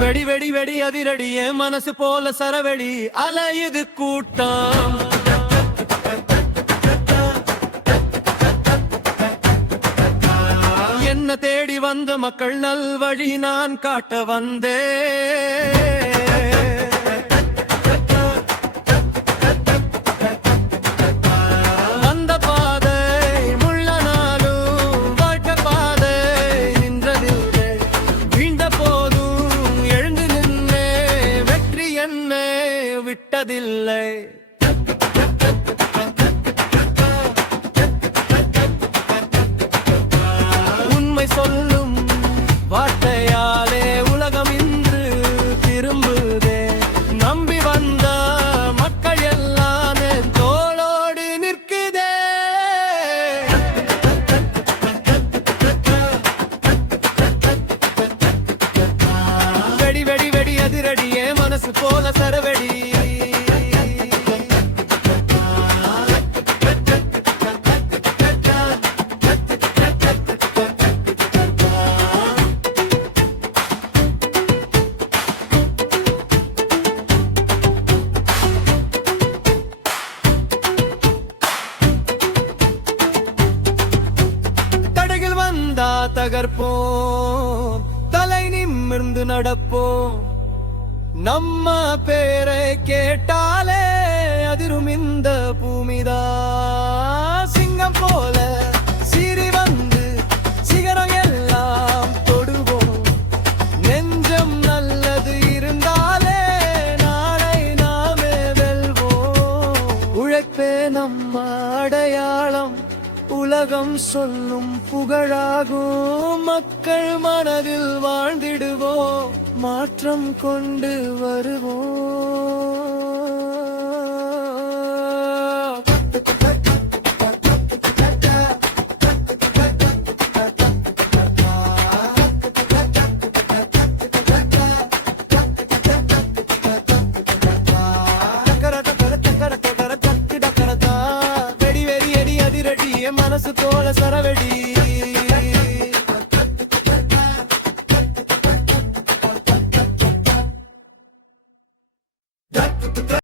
வெடி வெடி வெடி அதிரடியே மனசு போல சரவெடி அலையுது கூட்டம். என்ன தேடி வந்த மக்கள் நல்வழி நான் காட்ட வந்தே. அந்த பாதை முள்ளனாலும் வாழ்க்கை பாதை நின்றதில்லை. வீண்ட போதும் எழுந்து நின்னே வெற்றி என்னை விட்டதில்லை. சொல்லும் வார்த்தையாலே உலகம் இன்று திரும்புதே. நம்பி வந்த மக்கள் எல்லாம் தோளோடு நிற்குதே. வெடி வெடி வெடி அதிரடியே மனசு போல சரவெடி. தகர்ப்போம் தலை நிமிர்ந்து நடப்போம். நம்ம பேரை கேட்டாலே அதிரும் இந்த பூமிதா. சிங்கம் போல சீறி வந்து சிகரம் எல்லாம் தொடுவோம். நெஞ்சம் நல்லது இருந்தாலே நாளை நாமே வெல்வோம். உழைப்பே நம்ம அடையாளம் உலகம் சொல்லும் புகழாகும். மக்கள் மனதில் வாழ்ந்திடுவோம், மாற்றம் கொண்டு வருவோம். மனசு போல சரவெடி.